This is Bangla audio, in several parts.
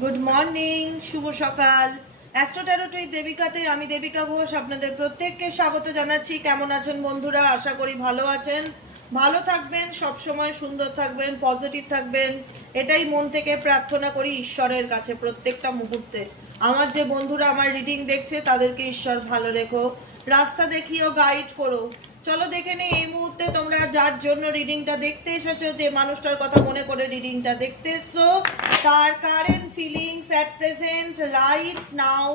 গুড মর্নিং, শুভ সকাল। অ্যাস্ট্রো ট্যারোট উইথ দেবিকাতে আমি দেবিকা ঘোষ আপনাদের প্রত্যেককে স্বাগত জানাচ্ছি। কেমন আছেন বন্ধুরা? আশা করি ভালো আছেন, ভালো থাকবেন, সব সময় সুন্দর থাকবেন, পজিটিভ থাকবেন, এটাই মন থেকে প্রার্থনা করি ঈশ্বরের কাছে প্রত্যেকটা মুহূর্তে। আমার যে বন্ধুরা আমার রিডিং দেখছে তাদেরকে ঈশ্বর ভালো রেখো, রাস্তা দেখিও, গাইড করো। চলো দেখে নেই এই মুহূর্তে তোমরা যার জন্য রিডিংটা দেখতে এসেছো, যে মানুষটার কথা মনে করে রিডিংটা দেখতে এসছো, তার current feelings at present right now,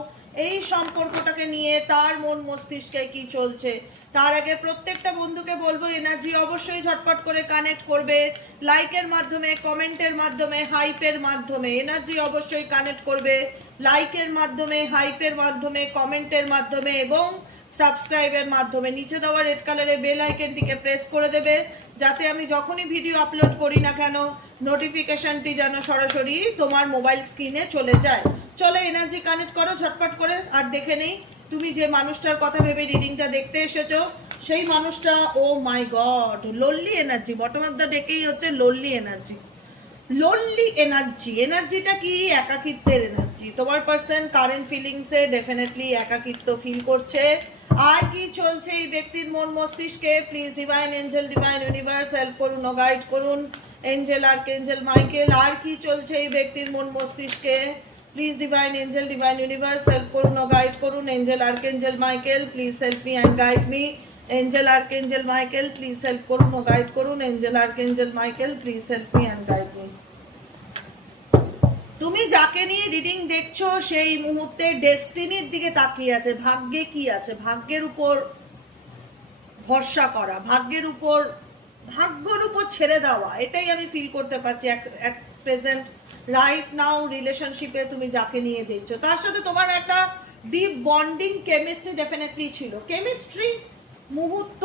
এই সম্পর্কটাকে নিয়ে তার মন মস্তিষ্কে কি চলছে। তার আগে প্রত্যেকটা বন্ধুকে বলবো এনার্জি অবশ্যই ঝটপট করে কানেক্ট করবে, লাইকের মাধ্যমে, কমেন্টের মাধ্যমে, হাইপের মাধ্যমে। এনার্জি অবশ্যই কানেক্ট করবে লাইকের মাধ্যমে, হাইপের মাধ্যমে, কমেন্টের মাধ্যমে এবং সাবস্ক্রাইবের মাধ্যমে। নিচে দেওয়া রেড কালারের বেল আইকনটিকে প্রেস করে দেবে, যাতে আমি যখনই ভিডিও আপলোড করি না কেন নোটিফিকেশনটি যেন সরাসরি তোমার মোবাইল স্ক্রিনে চলে যায়। চলো এনার্জি কানেক্ট করো ঝটপট করে। আর দেখে নেই তুমি যে মানুষটার কথা ভেবে রিডিংটা দেখতে এসেছো, সেই মানুষটা, oh my god, lonely energy. Bottom of the ডেকেই হচ্ছে লোনলি এনার্জি। লোনলি এনার্জি, এনার্জিটা কি? একাকিত্বের এনার্জি। তোমার পার্সন কারেন্ট ফিলিংসে ডেফিনেটলি একাকিত্ব ফিল করছে। আর কি চলছে এই ব্যক্তির মন মস্তিষ্কে? Please divine angel, divine universe help করুন ও গাইড করুন। এঞ্জেল, আর্কএঞ্জেল মাইকেল, আর কি চলছে এই ব্যক্তির মন মস্তিষ্কে? Please divine angel, divine universe help করুন ও গাইড করুন। Angel, archangel Michael, please help me and guide me. Angel, archangel Michael, please help করুন ও গাইড করুন। Angel, archangel Michael, please help me and guide me. তুমি যাকে নিয়ে রিডিং দেখছো সেই মুহূর্তে ডেস্টিনির দিকে তাকিয়ে আছে। ভাগ্যে কি আছে? ভাগ্যের উপর ভরসা করা, ভাগ্যের উপর ছেড়ে দেওয়া, এটাই আমি ফিল করতে পারছি এক প্রেজেন্ট রাইট নাও রিলেশনশিপে। তুমি যাকে নিয়ে দেখছো তার সাথে তোমার একটা ডিপ বন্ডিং কেমিস্ট্রি ডেফিনেটলি ছিল। কেমিস্ট্রি, মুহূর্ত,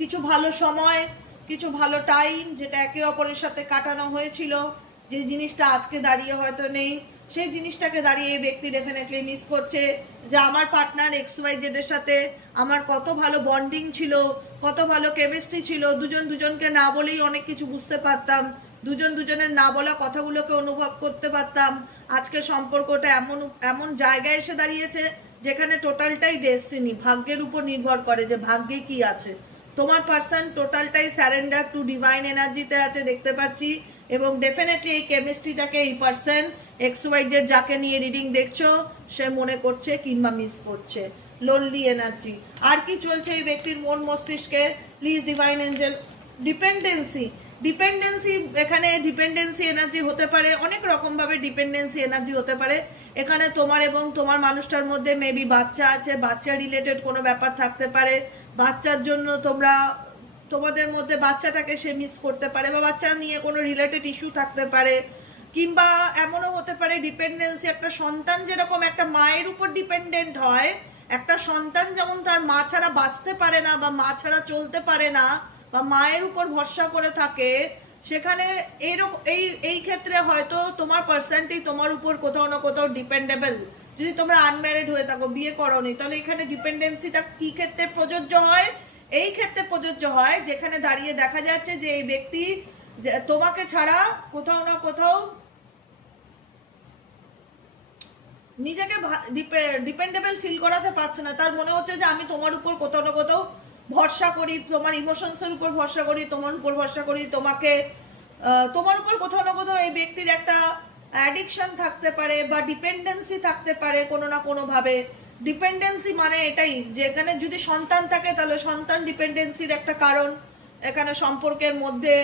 কিছু ভালো সময়, কিছু ভালো টাইম যেটা একে অপরের সাথে কাটানো হয়েছিল, যে জিনিসটা আজকে দাঁড়িয়ে হয়তো নেই, সেই জিনিসটাকে দাঁড়িয়ে এই ব্যক্তি ডেফিনেটলি মিস করছে। যে আমার পার্টনার XYZ এর সাথে আমার কত ভালো বন্ডিং ছিল, কত ভালো কেমিস্ট্রি ছিল, দুজন দুজনকে না বলেই অনেক কিছু বুঝতে পারতাম, দুজন দুজনের না বলা কথাগুলোকে অনুভব করতে পারতাম। আজকে সম্পর্কটা এমন এমন জায়গায় এসে দাঁড়িয়েছে যেখানে টোটালটাই ডেস্টিনি, ভাগ্যের উপর নির্ভর করে যে ভাগ্যে কি আছে। তোমার পার্সন টোটালটাই স্যারেন্ডার টু ডিভাইন এনার্জিতে আছে দেখতে পাচ্ছি। এবং ডেফিনেটলি এই কেমিস্ট্রিটাকে এই পার্সন XYZ যাকে নিয়ে রিডিং দেখছো সে মনে করছে কিংবা মিস করছে। Lonely energy. আর কি চলছে এই ব্যক্তির মন মস্তিষ্কে? Please divine Angel. Dependency, dependency, এখানে ডিপেন্ডেন্সি এনার্জি হতে পারে অনেক রকম ভাবে। ডিপেন্ডেন্সি এনার্জি হতে পারে এখানে তোমার এবং তোমার মানুষটার মধ্যে মেবি বাচ্চা আছে, বাচ্চা রিলেটেড কোনো ব্যাপার থাকতে পারে। বাচ্চার জন্য তোমাদের মধ্যে বাচ্চাটাকে সে মিস করতে পারে, বা বাচ্চা নিয়ে কোনো রিলেটেড ইস্যু থাকতে পারে। কিংবা এমনও হতে পারে ডিপেন্ডেন্সি, একটা সন্তান যেরকম একটা মায়ের উপর ডিপেন্ডেন্ট হয়, একটা সন্তান যেমন তার মা ছাড়া বাঁচতে পারে না বা মা ছাড়া চলতে পারে না বা মায়ের উপর ভরসা করে থাকে, সেখানে এইরকম এই ক্ষেত্রে হয়তো তোমার পার্সনটি তোমার উপর কোথাও না কোথাও ডিপেন্ডেবল। যদি তোমরা আনম্যারিড হয়ে থাকো, বিয়ে করোনি, তাহলে এখানে ডিপেন্ডেন্সিটা কি ক্ষেত্রে প্রযোজ্য হয়? এই ক্ষেত্রে প্রযোজ্য হয় যেখানে দাঁড়িয়ে দেখা যাচ্ছে যে এই ব্যক্তি তোমাকে ছাড়া কোথাও না কোথাও নিজেকে ডিপেন্ডেবল ফিল করাতে পারছে না। তার মনে হচ্ছে যে আমি তোমার উপর কোথাও না কোথাও ভরসা করি, তোমার ইমোশনসের উপর ভরসা করি, তোমার উপর ভরসা করি, তোমার উপর কোথাও না কোথাও এই ব্যক্তির একটা অ্যাডিকশন থাকতে পারে বা ডিপেন্ডেন্সি থাকতে পারে কোনো না কোনোভাবে। ডিপেন্ডেন্সি মানে এটাই যে এখানে যদি সন্তান থাকে তাহলে সন্তান ডিপেন্ডেন্সির একটা কারণ এখানে সম্পর্কের মধ্যে।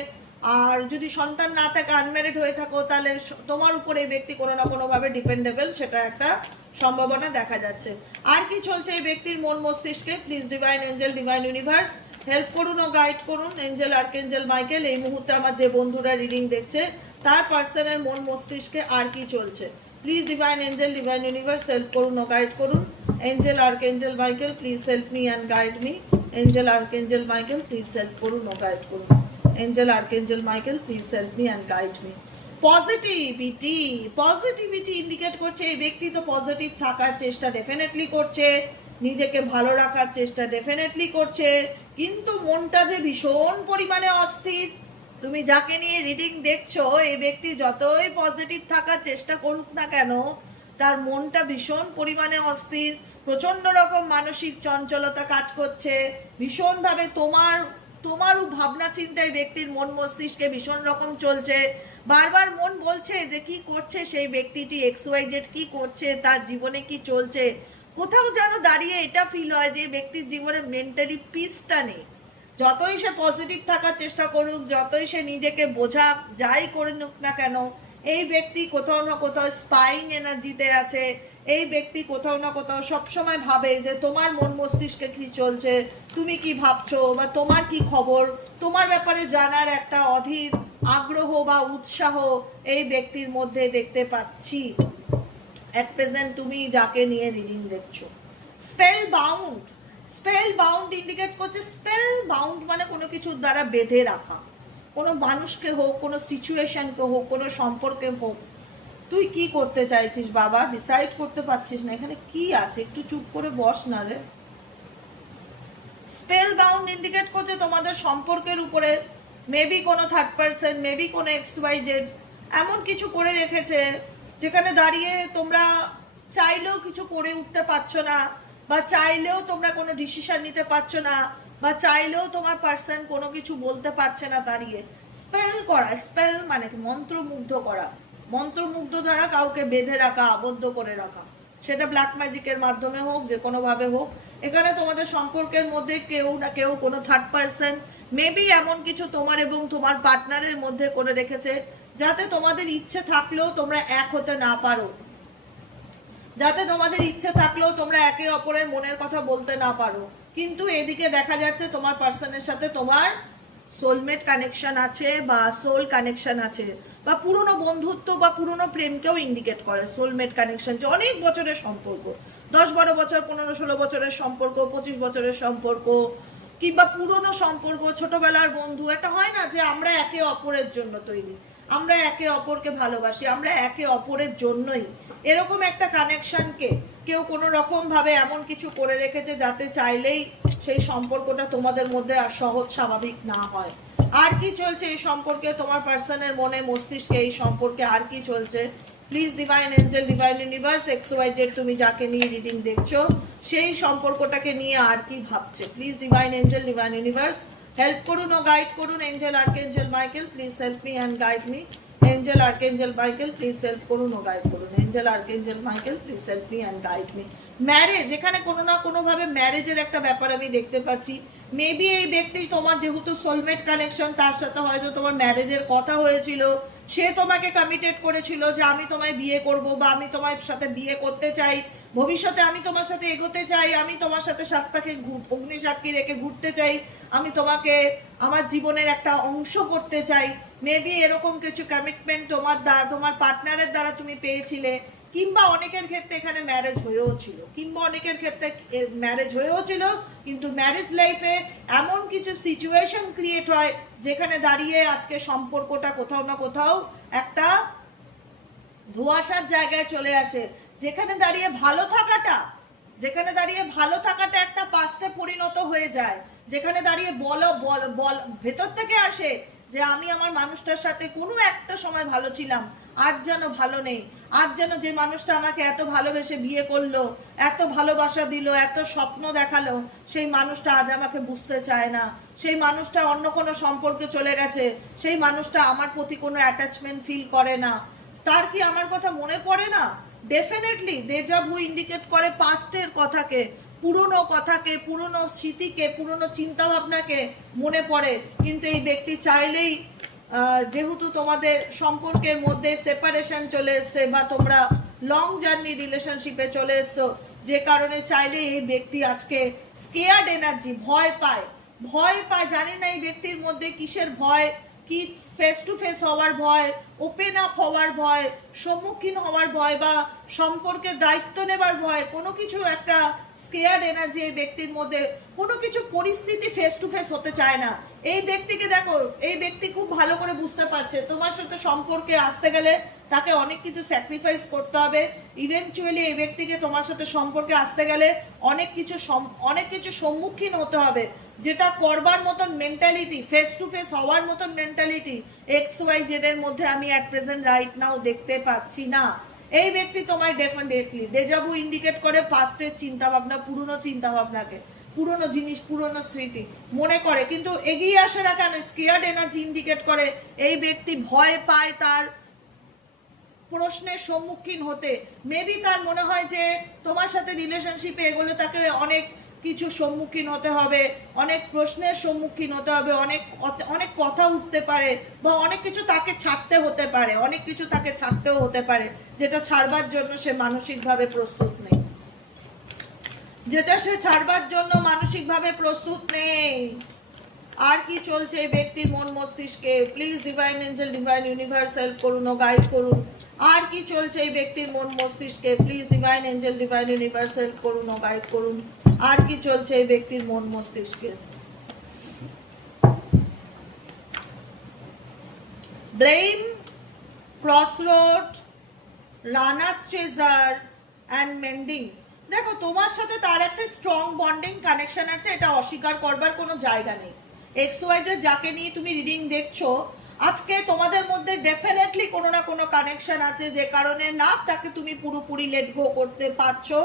আর যদি সন্তান না থাকে, আনম্যারিড হয়ে থাকো, তাহলে তোমার উপরে এই ব্যক্তি কোনো না কোনোভাবে ডিপেন্ডেবল, সেটা একটা সম্ভাবনা দেখা যাচ্ছে। আর কি চলছে এই ব্যক্তির মন মস্তিষ্কে? Please divine angel, divine universe help করুন ও গাইড করুন। এঞ্জেল, আর্কএঞ্জেল মাইকেল, এই মুহূর্তে আমার যে বন্ধুরা রিডিং দেখছে তার পার্সনের মন মস্তিষ্কে আর কি চলছে? Please divine angel, divine universe help করুন ও গাইড করুন। Angel, archangel Michael, please help me and guide me. Angel, archangel Michael, please help করুন ও গাইড করুন। Angel, archangel Michael, please help me and guide me. Positivity, positivity indicate করছে এই ব্যক্তি তো পজিটিভ থাকার চেষ্টা ডেফিনেটলি করছে, নিজেকে ভালো রাখার চেষ্টা ডেফিনেটলি করছে, কিন্তু মনটা যে ভীষণ পরিমাণে অস্থির, তুমি যাকে নিয়ে রিডিং দেখছো, এই ব্যক্তি যতই পজিটিভ থাকার চেষ্টা করুক না কেন, তার মনটা ভীষণ পরিমাণে অস্থির, প্রচন্ড রকম মানসিক চঞ্চলতা কাজ করছে, ভীষণভাবে তোমারও ভাবনা চিন্তায় ব্যক্তির মন মস্তিষ্কে ভীষণ রকম চলছে। বারবার মন বলছে যে কি করছে সেই ব্যক্তিটি, XYZ কি করছে, তার জীবনে কি চলছে। কোথাও যেন দাঁড়িয়ে এটা ফিল হয় যে ব্যক্তির জীবনে মেন্টালি পিসটা নেই। যতই সে পজিটিভ থাকার চেষ্টা করুক, যতই সে নিজেকে বোঝাক, যাই করে নিক না কেন, এই ব্যক্তি কোথাও না কোথাও স্পাইং এনার্জিতে আছে। এই ব্যক্তি কোথাও না কোথাও সবসময় ভাবে যে তোমার মন মস্তিষ্কে কি চলছে, তুমি কি ভাবছো, বা তোমার কি খবর, তোমার ব্যাপারে জানার একটা অধীর আগ্রহ বা উৎসাহ এই ব্যক্তির মধ্যে দেখতে পাচ্ছি। অ্যাট প্রেজেন্ট তুমি যাকে নিয়ে রিডিং দেখছো, spell bound, spell bound indicate করছে। স্পেল বাউন্ড মানে কোনো কিছুর দ্বারা বেঁধে রাখা, কোনো মানুষকে হোক, কোনো সিচুয়েশনকে হোক, কোনো সম্পর্কে হোক। তুই কি করতে চাইছিস বাবা, ডিসাইড করতে পারছিস না, এখানে কি আছে, একটু চুপ করে বস না রে। স্পেল বাউন্ড ইন্ডিকেট করছে তোমাদের সম্পর্কের উপরে মেবি কোনো থার্ড পার্সন, মেবি কোনো XYZ এমন কিছু করে রেখেছে যেখানে দাঁড়িয়ে তোমরা চাইলেও কিছু করে উঠতে পারছো না, বা চাইলেও তোমরা কোনো ডিসিশন নিতে পারছো না, বা চাইলেও তোমার পার্সন কোনো কিছু বলতে পারছে না দাঁড়িয়ে। স্পেল করা, স্পেল মানে মন্ত্রমুগ্ধ করা, মন্ত্রমুগ্ধ দ্বারা কাউকে বেঁধে রাখা, আবদ্ধ করে রাখা, সেটা ব্ল্যাক ম্যাজিকের মাধ্যমে হোক, যে কোনোভাবে হোক। এখানে তোমাদের সম্পর্কের মধ্যে কেউ না কেউ, কোনো থার্ড পার্সন মেবি এমন কিছু তোমার এবং তোমার পার্টনারের মধ্যে করে রেখেছে যাতে তোমাদের ইচ্ছে থাকলেও তোমরা এক হতে না পারো, যাতে তোমাদের ইচ্ছে থাকলেও তোমরা একে অপরের মনের কথা বলতে না পারো। কিন্তু এদিকে দেখা যাচ্ছে তোমার পার্সনের সাথে তোমার সোলমেট কানেকশন আছে, বা সোল কানেকশন আছে, বা পুরনো বন্ধুত্ব বা পুরনো প্রেমকেও ইন্ডিকেট করে সোলমেট কানেকশন, যে অনেক বছরের সম্পর্ক, 10-12 বছর, 15-16 বছরের সম্পর্ক, 25 বছরের সম্পর্ক, কিংবা পুরনো সম্পর্ক, ছোটবেলার বন্ধু। একটা হয় না যে আমরা একে অপরের জন্য তৈরি, আমরা একে অপরকে ভালোবাসি, আমরা একে অপরের জন্যই। এরকম একটা কানেকশনকে কেউ কোনো রকম ভাবে এমন কিছু করে রেখেছে যাতে চাইলেই সেই সম্পর্কটা তোমাদের মধ্যে আর সহজ স্বাভাবিক না হয়। আর কি চলছে এই সম্পর্কে, তোমার পার্সনের মনে মস্তিষ্কে এই সম্পর্কে আর কি চলছে? Please divine angel, divine universe, XYZ তুমি যাকে নিয়ে রিডিং দেখছো সেই সম্পর্কটাকে নিয়ে আর কি ভাবছে। Please divine angel, divine universe help করুন ও গাইড করুন। Angel archangel Michael please help me and guide me. Angel archangel Michael please help করুন ও গাইড করুন। Angel archangel Michael please help me and guide me. Marriage, এখানে কোনো না কোনোভাবে ম্যারেজের একটা ব্যাপার আমি দেখতে পাচ্ছি। মেবি এই ব্যক্তি তোমার যেহেতু সোলমেট কানেকশন, তার সাথে হয়তো তোমার ম্যারেজের কথা হয়েছিল, সে তোমাকে কমিটেড করেছিল যে আমি তোমায় বিয়ে করব, বা আমি তোমার সাথে বিয়ে করতে চাই, ভবিষ্যতে আমি তোমার সাথে এগোতে চাই, আমি তোমার সাথে সাতটাকে অগ্নিসাক্ষী রেখে ঘুরতে চাই, আমি তোমাকে আমার জীবনের একটা অংশ করতে চাই। মেবি এরকম কিছু কমিটমেন্ট তোমার পার্টনারের দ্বারা তুমি পেয়েছিলে, কিংবা অনেকের ক্ষেত্রে এখানে ম্যারেজ হয়েও ছিল, কিংবা অনেকের ক্ষেত্রে ম্যারেজ হয়েও ছিল, কিন্তু ম্যারেজ লাইফে এমন কিছু সিচুয়েশন ক্রিয়েট হয় যেখানে দাঁড়িয়ে আজকে সম্পর্কটা কোথাও না কোথাও একটা ধোঁয়াশার জায়গায় চলে আসে, যেখানে দাঁড়িয়ে যেখানে দাঁড়িয়ে ভালো থাকাটা একটা পাস্টে পরিণত হয়ে যায়, যেখানে দাঁড়িয়ে ভেতর থেকে আসে যে আমি আমার মানুষটার সাথে কোনো একটা সময় ভালো ছিলাম, আজ যেন ভালো নেই, আজ যেন যে মানুষটা আমাকে এত ভালোবেসে বিয়ে করলো, এত ভালোবাসা দিল, এত স্বপ্ন দেখালো, সেই মানুষটা আজ আমাকে বুঝতে চায় না, সেই মানুষটা অন্য কোনো সম্পর্কে চলে গেছে, সেই মানুষটা আমার প্রতি কোনো অ্যাটাচমেন্ট ফিল করে না, তার কি আমার কথা মনে পড়ে না? ডেফিনেটলি ডেজা ভু ইন্ডিকেট করে পাস্টের কথাকে, পুরনো কথাকে, পুরনো স্মৃতিকে, পুরনো চিন্তা ভাবনাকে মনে পড়ে। কিন্তু এই ব্যক্তি চাইলেই, যেহেতু তোমাদের সম্পর্কের মধ্যে সেপারেশন চলে এসছে, বা তোমরা লং জার্নি রিলেশনশিপে চলে এসছো, যে কারণে চাইলে এই ব্যক্তি আজকে স্কেয়ার্ড এনার্জি, ভয় পায়, জানি না এই ব্যক্তির মধ্যে কিসের ভয়, কি ফেস টু ফেস হওয়ার ভয়, ওপেন আপ হওয়ার ভয়, সম্মুখীন হওয়ার ভয়, বা সম্পর্কে দায়িত্ব নেবার ভয়, কোনো কিছু একটা স্কেয়ার্ড এনার্জি এই ব্যক্তির মধ্যে, কোনো কিছু পরিস্থিতি ফেস টু ফেস হতে চায় না। এই ব্যক্তিকে দেখো, এই ব্যক্তি খুব ভালো করে বুঝতে পারছে তোমার সাথে সম্পর্কে আসতে গেলে তাকে অনেক কিছু স্যাক্রিফাইস করতে হবে। ইভেনচুয়ালি এই ব্যক্তিকে তোমার সাথে সম্পর্কে আসতে গেলে অনেক কিছু সম্মুখীন হতে হবে। যেটা করবার মতন মেন্টালিটি, ফেস টু ফেস হওয়ার মতন মেন্টালিটি XYZ এর মধ্যে আমি অ্যাট প্রেজেন্ট রাইট নাও দেখতে পাচ্ছি না। এই ব্যক্তি তোমায় ডেফিনেটলি দেজাভু ইন্ডিকেট করে পাস্টের চিন্তা ভাবনা, পুরনো চিন্তা ভাবনাকে, পুরনো জিনিস, পুরনো স্মৃতি মনে করে, কিন্তু এগিয়ে আসে না কেন? স্কেয়ার্ড এনার্জি ইন্ডিকেট করে এই ব্যক্তি ভয় পায় তার প্রশ্নের সম্মুখীন হতে। মেবি তার মনে হয় যে তোমার সাথে রিলেশনশিপে এগোলে তাকে অনেক কিছু সম্মুখীন হতে হবে, অনেক প্রশ্নের সম্মুখীন হতে হবে, অনেক অনেক কথা উঠতে পারে, বা অনেক কিছু তাকে ছাড়তে হতে পারে, অনেক কিছু তাকে ছাড়তেও হতে পারে, যেটা ছাড়বার জন্য সে মানসিকভাবে প্রস্তুত নেই, যেটা সে ছাড়বার জন্য মানসিকভাবে প্রস্তুত নেই। আর কি চলছে এই ব্যক্তির মন মস্তিষ্কে? Please divine angel, divine universe help করুন ও গাইড করুন। আর কি চলছে এই ব্যক্তির মন মস্তিষ্কে? Please divine angel, divine universe help করুন ও গাইড করুন। আর কি চলছে এই ব্যক্তির মন মস্তিষ্কে? Blame, crossroad, runner chaser and মেন্ডিং। দেখো, তোমার সাথে তার একটা স্ট্রং বন্ডিং কানেকশন আছে, এটা অস্বীকার করবার কোনো জায়গা নেই। XYZ যাকে নিয়ে তুমি রিডিং দেখছো, আজকে তোমাদের মধ্যে ডেফিনেটলি কোনো না কোনো কানেকশন আছে, যে কারণে না তাকে তুমি পুরোপুরি লেট গো করতে পারছো,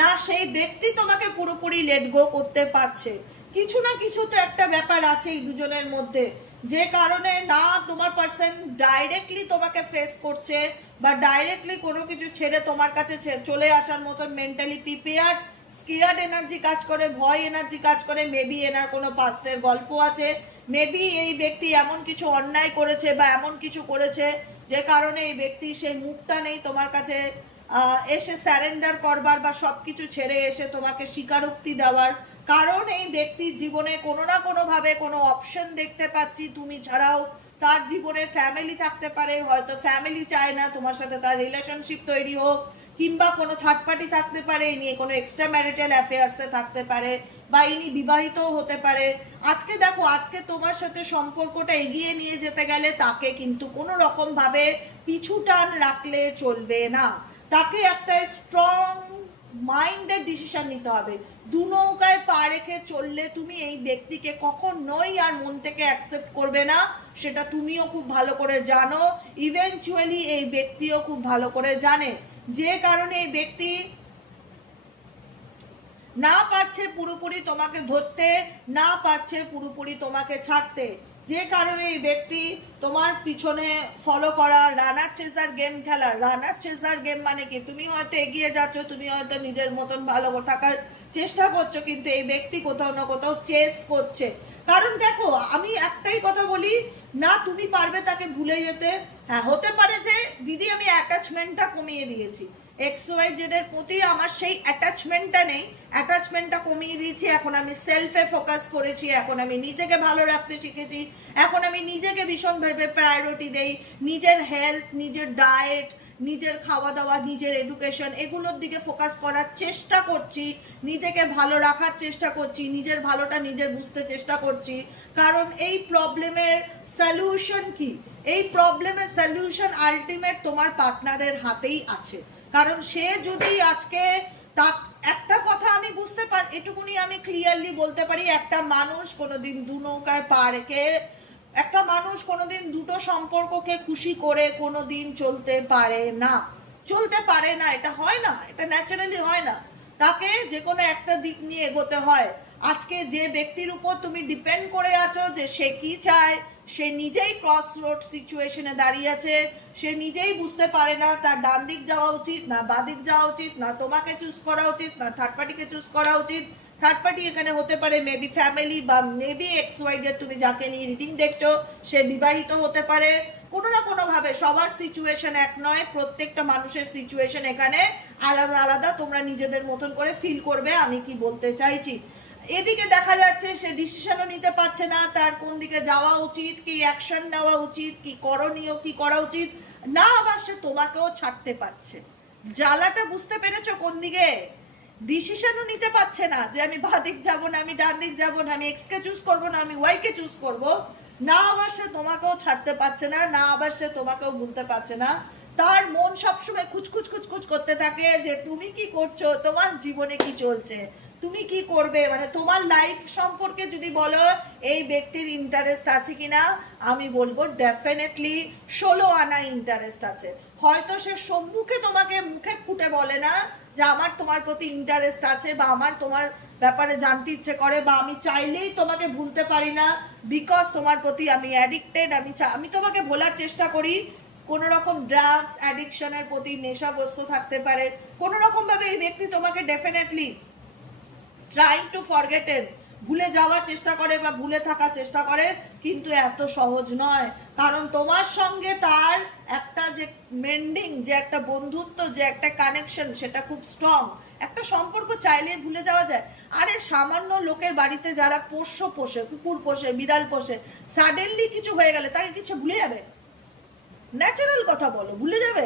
না সেই ব্যক্তি তোমাকে পুরোপুরি লেট গো করতে পারছে। কিছু না কিছু তো একটা ব্যাপার আছে এই দুজনের মধ্যে, যে কারণে না তোমার পার্সন ডাইরেক্টলি তোমাকে ফেস করছে, বা ডাইরেক্টলি কোনো কিছু ছেড়ে তোমার কাছে চলে আসার মতন মেন্টালি প্রিপেয়ার্ড। স্কিয়ার্ড এনার্জি কাজ করে, ভয় এনার্জি কাজ করে। মেবি এনার কোনো পাস্টের গল্প আছে, মেবি এই ব্যক্তি এমন কিছু অন্যায় করেছে বা এমন কিছু করেছে যে কারণে এই ব্যক্তি সেই মুখটা নেই তোমার কাছে এসে স্যারেন্ডার করবার বা সব কিছু ছেড়ে এসে তোমাকে স্বীকারোক্তি দেওয়ার। কারণ এই ব্যক্তির জীবনে কোনো না কোনোভাবে কোনো অপশন দেখতে পাচ্ছি তুমি ছাড়াও। তার জীবনে ফ্যামিলি থাকতে পারে, হয়তো ফ্যামিলি চায় না তোমার সাথে তার রিলেশনশিপ তৈরি হোক, কিংবা কোনো থার্ড পার্টি থাকতে পারে, ইনি কোনো এক্সট্রা ম্যারিটাল অ্যাফেয়ার্সে থাকতে পারে, বা ইনি বিবাহিতও হতে পারে। আজকে দেখো, আজকে তোমার সাথে সম্পর্কটা এগিয়ে নিয়ে যেতে গেলে তাকে কিন্তু কোনো রকম ভাবে পিছু টান রাখলে চলবে না। তাকে একটা স্ট্রং মাইন্ডের ডিসিশন নিতে হবে। দু নৌকায় পা রেখে চললে তুমি এই ব্যক্তিকে কখনোই আর মন থেকে অ্যাকসেপ্ট করবে না, সেটা তুমিও খুব ভালো করে জানো, ইভেনচুয়ালি এই ব্যক্তিও খুব ভালো করে জানে। যে কারণে এই ব্যক্তি না পারছে পুরোপুরি তোমাকে ধরতে, না পারছে পুরোপুরি তোমাকে ছাড়তে, যে কারণে এই ব্যক্তি তোমার পিছনে ফলো করা, রানার চেজার গেম খেলা। রানার চেজার গেম মানে কি? তুমি হয়তো এগিয়ে যাচ্ছ, তুমি হয়তো নিজের মতন ভালো থাকার চেষ্টা করছো, কিন্তু এই ব্যক্তি কোথাও না কোথাও চেস করছে। কারণ দেখো, আমি একটাই কথা বলি, না তুমি পারবে তাকে ভুলে যেতে। হ্যাঁ, হতে পারে যে দিদি আমি অ্যাটাচমেন্টটা কমিয়ে দিয়েছি, XYZ এর প্রতি আমার সেই অ্যাটাচমেন্টটা নেই, অ্যাটাচমেন্টটা কমিয়ে দিয়েছি, এখন আমি সেলফে ফোকাস করেছি, এখন আমি নিজেকে ভালো রাখতে শিখেছি, এখন আমি নিজেকে ভীষণভাবে প্রায়োরিটি দেই, নিজের হেলথ, নিজের ডায়েট, নিজের খাওয়া দাওয়া, নিজের এডুকেশন, এগুলোর দিকে ফোকাস করার চেষ্টা করছি, নিজেকে ভালো রাখার চেষ্টা করছি, নিজের ভালোটা নিজের বুঝতে চেষ্টা করছি। কারণ এই প্রবলেমের সলিউশন কি? এই প্রবলেমের সলিউশন আলটিমেট তোমার পার্টনারের হাতেই আছে। কারণ সে যদি আজকে একটা কথা আমি বুঝতে পারি, এটুকুনি আমি ক্লিয়ারলি বলতে পারি, একটা মানুষ কোনোদিন দু নৌকায় পা রেখে, একটা মানুষ কোনোদিন দুটো সম্পর্ককে খুশি করে কোনোদিন চলতে পারে না, চলতে পারে না। এটা হয় না, এটা ন্যাচারালি হয় না। তাকে যে কোনো একটা দিক নিয়ে এগোতে হয়। আজকে যে ব্যক্তির উপর তুমি ডিপেন্ড করে আছো যে সে কি চায়, সে নিজেই ক্রস রোড সিচুয়েশনে দাঁড়িয়ে আছে, সে নিজেই বুঝতে পারে না তার ডান দিক যাওয়া উচিত না বাঁ দিক যাওয়া উচিত, না তোমাকে চুজ করা উচিত না থার্ড পার্টিকে চুজ করা উচিত। থার্ড পার্টি এখানে হতে পারে মেবি ফ্যামিলি, বা মেবি XYZ তুমি যাকে নিয়ে রিডিং দেখছো সে বিবাহিত হতে পারে। কোনো না কোনোভাবে সবার সিচুয়েশন এক নয়, প্রত্যেকটা মানুষের সিচুয়েশন এখানে আলাদা আলাদা, তোমরা নিজেদের মতন করে ফিল করবে আমি কি বলতে চাইছি। এদিকে দেখা যাচ্ছে সে ডিসিশনও নিতে পারছে না, তার কোন দিকে যাওয়া উচিত, কি অ্যাকশন নেওয়া উচিত, কি করণীয়, কি করা উচিত না, আবার সে তোমাকেও ছাড়তে পারছে। জ্বালাটা বুঝতে পেরেছো কোন দিকে? ডিসিশনও নিতে পারছে না যে আমি বাঁ দিক যাবো না, আমি ডান দিক যাবো না, আমি এক্স কে চুজ করবো না, আমি ওয়াই কে চুজ করবো না, আবার সে তোমাকেও ছাড়তে পারছে না, না আবার সে তোমাকেও ভুলতে পারছে না। তার মন সবসময় খুচখুচ খুচখুচ করতে থাকে যে তুমি কি করছো, তোমার জীবনে কি চলছে, তুমি কি করবে, মানে তোমার লাইফ সম্পর্কে যদি বলো এই ব্যক্তির ইন্টারেস্ট আছে কিনা, আমি বলবো ডেফিনেটলি 16 আনা ইন্টারেস্ট আছে। হয়তো সে সম্মুখে তোমাকে মুখে ফুটে বলে না যে আমার তোমার প্রতি ইন্টারেস্ট আছে, বা আমার তোমার ব্যাপারে জানতে ইচ্ছে করে, বা আমি চাইলেই তোমাকে ভুলতে পারি না বিকজ তোমার প্রতি আমি অ্যাডিক্টেড, আমি তোমাকে ভোলার চেষ্টা করি। কোনো রকম ড্রাগস অ্যাডিকশনের প্রতি নেশাগ্রস্ত থাকতে পারে, কোনো রকম ভাবে এই ব্যক্তি তোমাকে ডেফিনেটলি ট্রাইং টু ফরগেটেন, ভুলে যাওয়ার চেষ্টা করে বা ভুলে থাকার চেষ্টা করে, কিন্তু এত সহজ নয়। কারণ তোমার সঙ্গে তার একটা যে মেন্ডিং, যে একটা বন্ধুত্ব, যে একটা কানেকশন, সেটা খুব স্ট্রং। একটা সম্পর্ক চাইলে ভুলে যাওয়া যায়? আরে সামান্য লোকের বাড়িতে যারা পোষ্য পোষে, কুকুর পোষে, বিড়াল পোষে, সাডেনলি কিছু হয়ে গেলে তাকে কিছু ভুলে যাবে? ন্যাচারাল কথা বলো, ভুলে যাবে?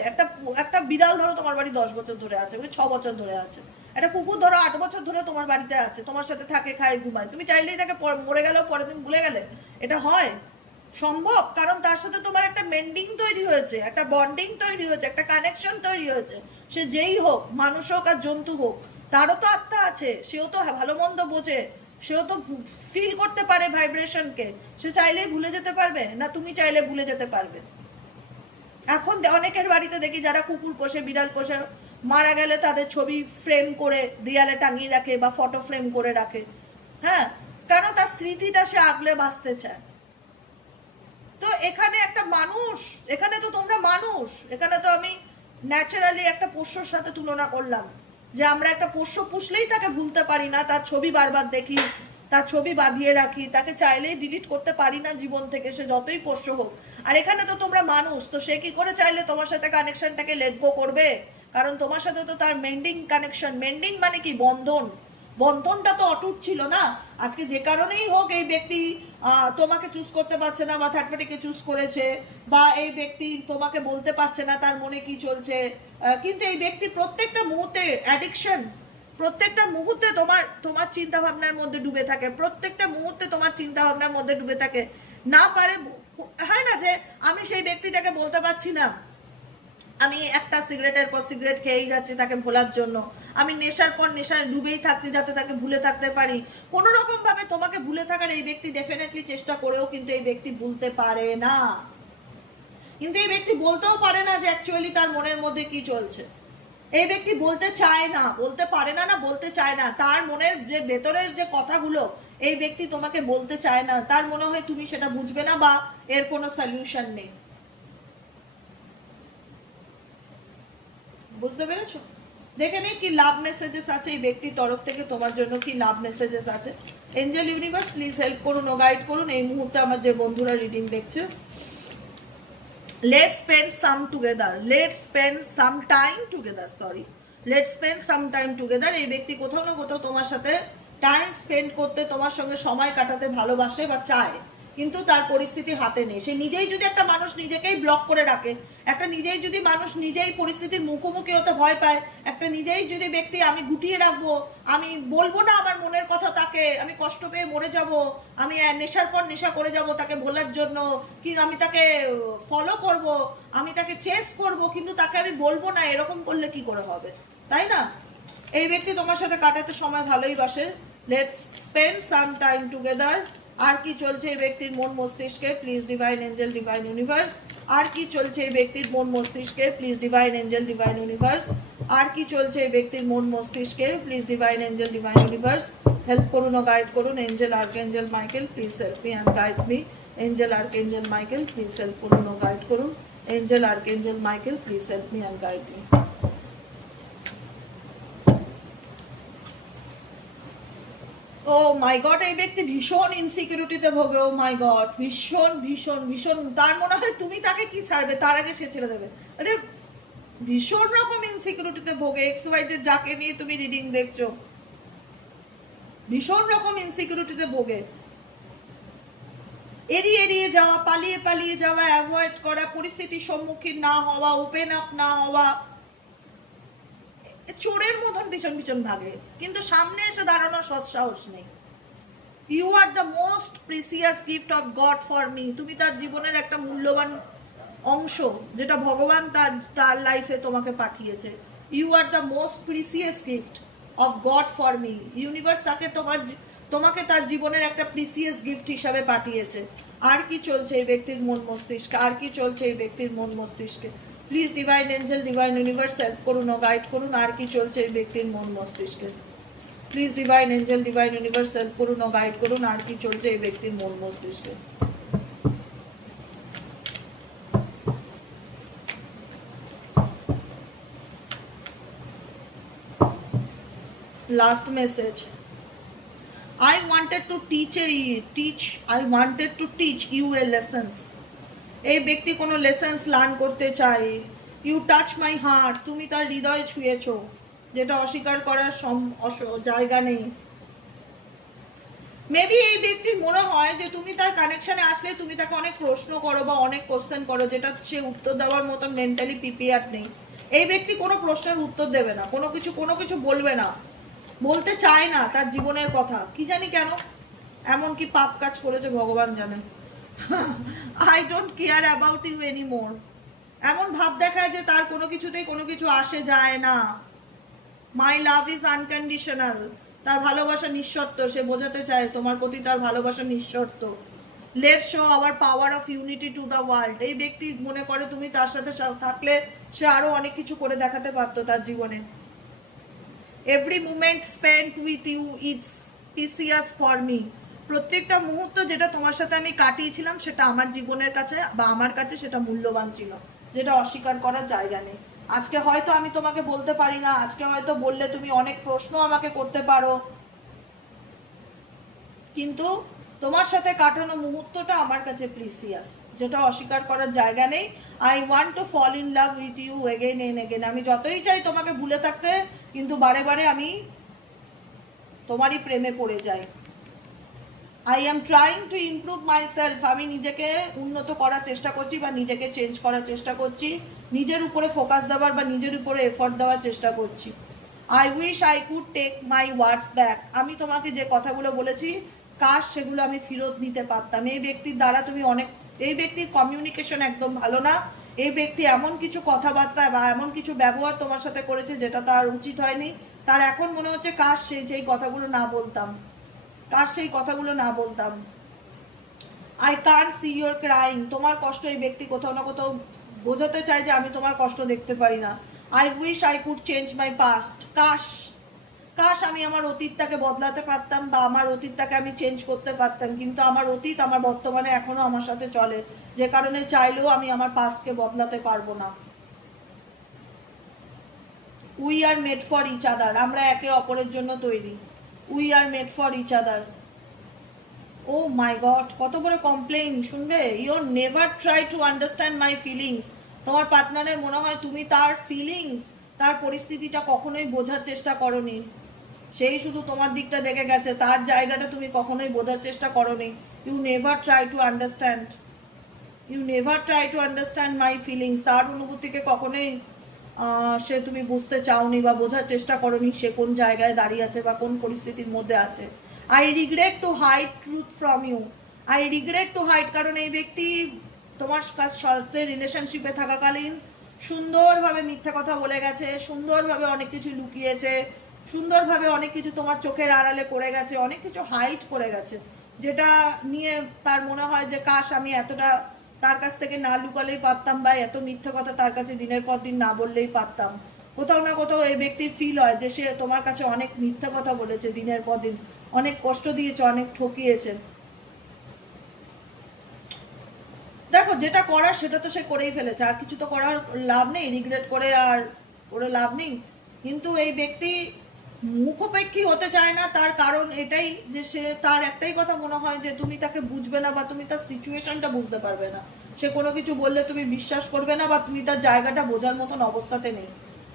একটা বিড়াল ধরো তোমার বাড়ি 10 বছর ধরে আছে, 6 বছর ধরে আছে, একটা কুকুর ধরো 8 বছর ধরে তোমার বাড়িতে আছে, তোমার সাথে থাকে, খায়, ঘুমায়, তুমি চাইলেই তাকে মরে গেলেও পরের দিন ভুলে গেলে? এটা হয় সম্ভব? কারণ তার সাথে তোমার একটা মেন্ডিং তৈরি হয়েছে, একটা বন্ডিং তৈরি হয়েছে, একটা কানেকশন তৈরি হয়েছে। সে যেই হোক, মানুষ হোক আর জন্তু হোক, তারও তো আত্মা আছে, সেও তো ভালো মন্দ বোঝে, সেও তো ফিল করতে পারে ভাইব্রেশনকে। সে চাইলেই ভুলে যেতে পারবে না? তুমি চাইলে ভুলে যেতে পারবে? এখন অনেকের বাড়িতে দেখি যারা কুকুর পোষে, বিড়াল পোষে, মারা গেলে তাদের ছবি ফ্রেম করে দেয়ালে টাঙিয়ে রাখে বা ফটো ফ্রেম করে রাখে। হ্যাঁ, কেন? তার স্মৃতিটা সে আগলে বাঁচতে চায়। তো এখানে একটা মানুষ, এখানে তো তোমরা মানুষ, এখানে তো আমি ন্যাচারালি একটা পোষ্যর সাথে তুলনা করলাম, যে আমরা একটা পোষ্য পুষলেই তাকে ভুলতে পারি না, তার ছবি বারবার দেখি, তার ছবি বাঁধিয়ে রাখি, তাকে চাইলেই ডিলিট করতে পারি না জীবন থেকে, সে যতই পোষ্য হোক। আর এখানে তো তোমরা মানুষ, তো সে কি করে চাইলে তোমার সাথে কানেকশনটাকে লেট গো করবে? কারণ তোমার সাথে তো তার মেন্ডিং কানেকশন। মেন্ডিং মানে কি? বন্ধন। বন্ধনটা তো অটুট ছিল না। আজকে যে কারণেই হোক এই ব্যক্তি তোমাকে চুজ করতে পারছে না, বা থার্ড পার্টিকে চুজ করেছে, বা এই ব্যক্তি তোমাকে বলতে পারছে না তার মনে কি চলছে, কিন্তু এই ব্যক্তি প্রত্যেকটা মুহূর্তে অ্যাডিকশন, প্রত্যেকটা মুহূর্তে তোমার তোমার চিন্তা ভাবনার মধ্যে ডুবে থাকে, প্রত্যেকটা মুহূর্তে তোমার চিন্তা ভাবনার মধ্যে ডুবে থাকে। না পারে, হয় না যে আমি সেই ব্যক্তিটাকে বলতে পারছি না, আমি একটা সিগারেটের পর সিগারেট খেয়েই যাচ্ছি তাকে ভোলার জন্য, আমি নেশার পর নেশায় ডুবেই থাকতে যাতে তাকে ভুলে থাকতে পারি। কোনো রকম ভাবে তোমাকে ভুলে থাকার এই ব্যক্তি ডেফিনেটলি চেষ্টা করেও কিন্তু এই ব্যক্তি ভুলতে পারে না। কিন্তু এই ব্যক্তি বলতেও পারে না যে অ্যাকচুয়ালি তার মনের মধ্যে কি চলছে। এই ব্যক্তি বলতে চায় না, বলতে পারে না, না বলতে চায় না, তার মনের যে ভেতরের যে কথাগুলো এই ব্যক্তি তোমাকে বলতে চায় না, তার মনে হয় তুমি সেটা বুঝবে না বা এর কোনো সলিউশন নেই। বুঝতে পেরেছো? দেখে নেই কি লাভ মেসেজেস আছে এই ব্যক্তির তরফ থেকে তোমার জন্য, কি লাভ মেসেজেস আছে। এঞ্জেল ইউনিভার্স প্লিজ হেল্প করুন ও গাইড করুন এই মুহূর্তে আমার যে বন্ধুরা রিডিং দেখছে। Let's spend some together. Let's spend some time together. Sorry. Let's spend some time together. এই ব্যক্তি কোথাও না কোথাও তোমার সাথে টাইম স্পেন্ড করতে, তোমার সঙ্গে সময় কাটাতে ভালোবাসে বা চায়, কিন্তু তার পরিস্থিতি হাতে নেই। সে নিজেই যদি, একটা মানুষ নিজেকেই ব্লক করে রাখে, একটা নিজেই যদি মানুষ নিজেই পরিস্থিতির মুখোমুখি হতে ভয় পায়, একটা নিজেই যদি ব্যক্তি আমি গুটিয়ে রাখবো, আমি বলবো না আমার মনের কথা তাকে, আমি কষ্ট পেয়ে মরে যাব, আমি নেশার পর নেশা করে যাব তাকে ভোলার জন্য, কি আমি তাকে ফলো করব, আমি তাকে চেস করব, কিন্তু তাকে আমি বলবো না, এরকম করলে কি করে হবে? তাই না? এই ব্যক্তি তোমার সাথে কাটাতে সময় ভালোই বাসে। Let's spend some time together. আর কি চলছে এই ব্যক্তির মন মস্তিষ্কে? Please divine angel, divine universe. আর কি চলছে এই ব্যক্তির মন মস্তিষ্কে? Please divine angel, divine universe. আর কি চলছে এই ব্যক্তির মন মস্তিষ্কে? Please divine angel, divine universe help করুন ও গাইড করুন। Angel archangel Michael please help me and guide me. Angel archangel Michael please help করুন ও গাইড করুন। Angel archangel Michael please help me and guide me. Oh my God, এই ব্যক্তি ভীষণ ইনসিকিউরিটিতে ভোগে। ও মাই গড, ভীষণ ভীষণ ভীষণ, তার মনে হয় তুমি তাকে কি ছাড়বে, তার আগে সে ছেড়ে দেবে। আরে ভীষণ রকম ইনসিকিউরিটিতে ভোগে। এক্স ওয়াই জেড যাকে নিয়ে তুমি রিডিং দেখছো, ভীষণ রকম ইনসিকিউরিটিতে ভোগে। এড়িয়ে এড়িয়ে যাওয়া, পালিয়ে পালিয়ে যাওয়া, অ্যাভয়েড করা, পরিস্থিতির সম্মুখীন না হওয়া, ওপেন আপ না হওয়া, চোরের মতন পিছন পিছন ভাগে, কিন্তু সামনে এসে দাঁড়ানোর সৎসাহস নেই। You are the most precious gift of God for me. তুমি তার জীবনের একটা মূল্যবান অংশ, যেটা ভগবান তার লাইফে তোমাকে পাঠিয়েছে। You are the most precious gift. Of God for me. Universe তোমাকে তার জীবনের একটা প্রিসিয়াস গিফট হিসাবে পাঠিয়েছে। আর কি চলছে এই ব্যক্তির মন মস্তিষ্কে, আর কি চলছে এই ব্যক্তির মন মস্তিষ্কে? Please divine angel, divine universe help করুন ও গাইড করুন, আর কি চলছে এই ব্যক্তির মন মস্তিষ্কে? Please divine angel, divine universe help করুন ও গাইড করুন, আর কি চলছে এই ব্যক্তির মন মস্তিষ্কে? Last message. I wanted to teach you a lessons. এই ব্যক্তি কোনো লেসন্স লার্ন করতে চায়। ইউ টাচ মাই হার্ট, তুমি তার হৃদয় ছুঁয়েছো, যেটা অস্বীকার করার জায়গা নেই। মেবি এই ব্যক্তির মনে হয় যে তুমি তার কানেকশনে আসলে তুমি তাকে অনেক প্রশ্ন করো বা অনেক কোশ্চেন করো, যেটা সে উত্তর দেওয়ার মতো মেন্টালি প্রিপেয়ার্ড নেই। এই ব্যক্তি কোনো প্রশ্নের উত্তর দেবে না, কোনো কিছু বলবে না, বলতে চায় না তার জীবনের কথা, কি জানি কেন। এমন কি পাপ কাজ করেছে ভগবান জানে। I don't care about you anymore, এমন ভাব দেখায় যে তার কোনো কিছুতেই কোনো কিছু আসে যায় না। মাই লাভ ইজ আনকন্ডিশনাল, তার ভালোবাসা নিঃশর্ত। সে বোঝাতে চায় তোমার প্রতি তার ভালোবাসা নিঃশর্ত। Let's show our power of unity to the world. এই ব্যক্তি মনে করে তুমি তার সাথে থাকলে সে আরো অনেক কিছু করে দেখাতে পারতো তার জীবনে। Every moment spent with you it's precious for me. প্রত্যেকটা মুহূর্ত যেটা তোমার সাথে আমি কাটিয়েছিলাম সেটা আমার জীবনের কাছে বা আমার কাছে সেটা মূল্যবান ছিল, যেটা অস্বীকার করার জায়গা নেই। আজকে হয়তো আমি তোমাকে বলতে পারি না, আজকে হয়তো বললে তুমি অনেক প্রশ্ন আমাকে করতে পারো, কিন্তু তোমার সাথে কাটানো মুহূর্তটা আমার কাছে প্রিসিয়াস, যেটা অস্বীকার করার জায়গা নেই। I want to fall in love with you again and again. আমি যতই চাই তোমাকে ভুলে থাকতে, কিন্তু বারে বারে আমি তোমারই প্রেমে পড়ে যাই। I am trying to improve my self. আমি নিজেকে উন্নত করার চেষ্টা করছি বা নিজেকে চেঞ্জ করার চেষ্টা করছি, নিজের উপরে ফোকাস দেওয়ার বা নিজের উপরে এফোর্ট দেওয়ার চেষ্টা করছি। I wish I could take my words back. আমি তোমাকে যে কথাগুলো বলেছি কাশ সেগুলো আমি ফেরত নিতে পারতাম। এই ব্যক্তির দ্বারা তুমি অনেক, এই ব্যক্তির কমিউনিকেশন একদম ভালো না। এই ব্যক্তি এমন কিছু কথাবার্তা বা এমন কিছু ব্যবহার তোমার সাথে করেছে যেটা তার উচিত হয়নি। তার এখন মনে হচ্ছে কাশ সেই কথাগুলো না বলতাম, কাশ সেই কথাগুলো না বলতাম। I can't see your crying. তোমার কষ্ট এই ব্যক্তি কোথাও না কোথাও বোঝাতে চায় যে আমি তোমার কষ্ট দেখতে পারি না। I wish I could change my past. কাশ আমি আমার অতীতটাকে বদলাতে পারতাম বা আমার অতীতটাকে আমি চেঞ্জ করতে পারতাম, কিন্তু আমার অতীত আমার বর্তমানে এখনো আমার সাথে চলে, যে কারণে চাইলেও আমি আমার পাস্টকে বদলাতে পারবো না। We are made for each other. আমরা একে অপরের জন্য তৈরি। We are made for each other. Oh my god, কত বড় কমপ্লেইন শুনবে। Your never try to understand my feelings. তোমার পার্টনারের মনে হয় তুমি তার ফিলিংস, তার পরিস্থিতিটা কখনোই বোঝার চেষ্টা করোনি। সেই শুধু তোমার দিকটা দেখে গেছে, তার জায়গাটা তুমি কখনোই বোঝার চেষ্টা করোনি। You never try to understand, you never try to understand my feelings. তার অনুভূতিকে কখনোই সে তুমি বুঝতে চাওনি বা বোঝার চেষ্টা করোনি সে কোন জায়গায় দাঁড়িয়ে আছে বা কোন পরিস্থিতির মধ্যে আছে। I regret to hide truth from you. I regret to hide, কারণ এই ব্যক্তি তোমার সাথে রিলেশনশিপে থাকাকালীন সুন্দরভাবে মিথ্যা কথা বলে গেছে, সুন্দরভাবে অনেক কিছু লুকিয়েছে, সুন্দরভাবে অনেক কিছু তোমার চোখের আড়ালে করে গেছে, অনেক কিছু হাইড করে গেছে, যেটা নিয়ে তার মনে হয় যে কাশ আমি এতটা তার কাছ থেকে না লুকালেই পারতাম বা এত মিথ্যা কথা তার কাছে দিনের পর দিন না বললেই পারতাম। কোথাও না কোথাও এই ব্যক্তির ফিল হয় যে সে তোমার কাছে অনেক মিথ্যা কথা বলেছে দিনের পর দিন, অনেক কষ্ট দিয়েছে, অনেক ঠকিয়েছে। দেখো যেটা করার সেটা তো সে করেই ফেলেছে, আর কিছু তো করার লাভ নেই, রিগ্রেট করে আর করে লাভ নেই। কিন্তু এই ব্যক্তি মুখোপেক্ষী হতে চায় না, তার কারণ এটাই যে সে তার একটাই কথা মনে হয় যে তুমি তাকে বুঝবে না বা তুমি তার সিচুয়েশনটা বুঝতে পারবে না। সে কোনো কিছু বললে তুমি বিশ্বাস করবে না বা তুমি তার জায়গাটা বোঝার মতন অবস্থাতে নেই।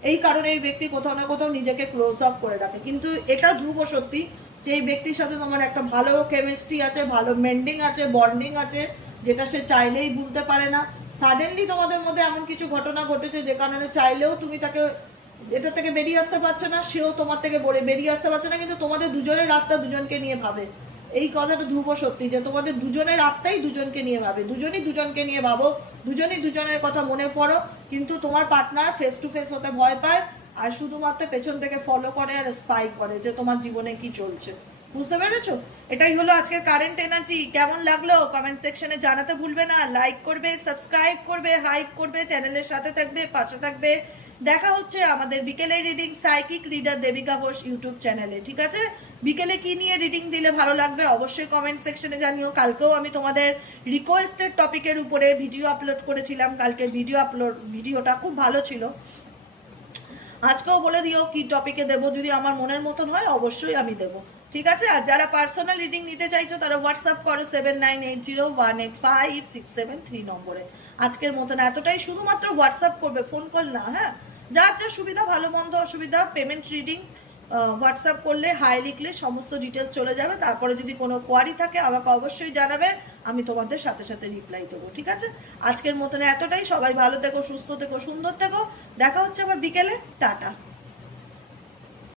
এই কারণে এই ব্যক্তি কোথাও না কোথাও নিজেকে ক্লোজ আপ করে রাখে। কিন্তু এটা ধ্রুব সত্যি যে এই ব্যক্তির সাথে তোমার একটা ভালো কেমিস্ট্রি আছে, ভালো মেন্ডিং আছে, বন্ডিং আছে, যেটা সে চাইলেই ভুলতে পারে না। সাডেনলি তোমাদের মধ্যে এমন কিছু ঘটনা ঘটেছে যে কারণে চাইলেও তুমি তাকে এটা থেকে বেরিয়ে আসতে পারছো না, সেও তোমার থেকে বেরিয়ে আসতে পারছে না, কিন্তু তোমাদের দুজনের আত্মা দুজনকে নিয়ে ভাবে। এই কথাটা ধ্রুব সত্যি যে তোমাদের দুজনের আত্মাই দুজনকে নিয়ে ভাবে, দুজনই দুজনকে নিয়ে ভাবো, দুজনই দুজনের কথা মনে পড়ো, কিন্তু তোমার পার্টনার ফেস টু ফেস হতে ভয় পায়, আর শুধুমাত্র পেছন থেকে ফলো করে আর স্পাই করে যে তোমার জীবনে কি চলছে। বুঝতে পেরেছো? এটাই হলো আজকের কারেন্ট এনার্জি। কেমন লাগলো কমেন্ট সেকশনে জানাতে ভুলবে না। লাইক করবে, সাবস্ক্রাইব করবে, হাইপ করবে, চ্যানেলের সাথে থাকবে, পাশে থাকবে। দেখা হচ্ছে আমাদের বিকেলে reading psychic reader Debika Ghosh YouTube চ্যানেলে, ঠিক আছে? বিকেলে কি নিয়ে রিডিং দিলে ভালো লাগবে অবশ্যই কমেন্ট সেকশনে জানিও। কালকেও আমি তোমাদের রিকোয়েস্টেড টপিকের উপরে ভিডিও আপলোড করেছিলাম। কালকে ভিডিওটা খুব ভালো ছিল। আজকেও বলে দিও কি টপিকে দেবো, যদি আমার মনের মতন হয় অবশ্যই আমি দেবো, ঠিক আছে? আর যারা পার্সোনাল রিডিং নিতে চাইছো তারা হোয়াটসঅ্যাপ করো 7980185673 নম্বরে। আজকের মতন এতটাই, শুধুমাত্র হোয়াটসঅ্যাপ করবে, ফোন কল না, হ্যাঁ? যার যা সুবিধা, ভালো মন্দ অসুবিধা, পেমেন্ট রিডিং হোয়াটসঅ্যাপ করলে হাই লিখলে সমস্ত ডিটেলস চলে যাবে। তারপরে যদি কোনো কোয়ারি থাকে আমাকে অবশ্যই জানাবে, আমি তোমাদের সাথে সাথে রিপ্লাই দেবো, ঠিক আছে? আজকের মতন এতটাই। সবাই ভালো থেকো, সুস্থ থেকো, সুন্দর থেকো। দেখা হচ্ছে আবার বিকেলে। টাটা।